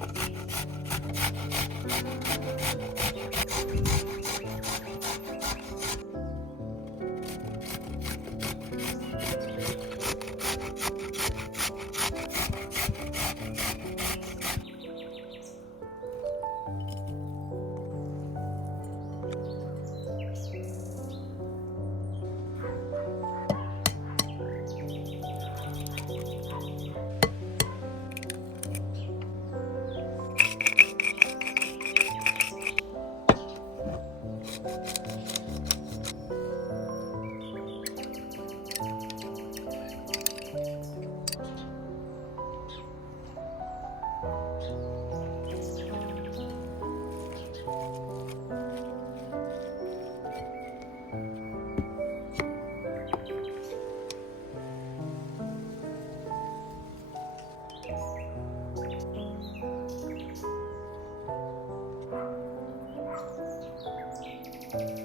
うん。 음.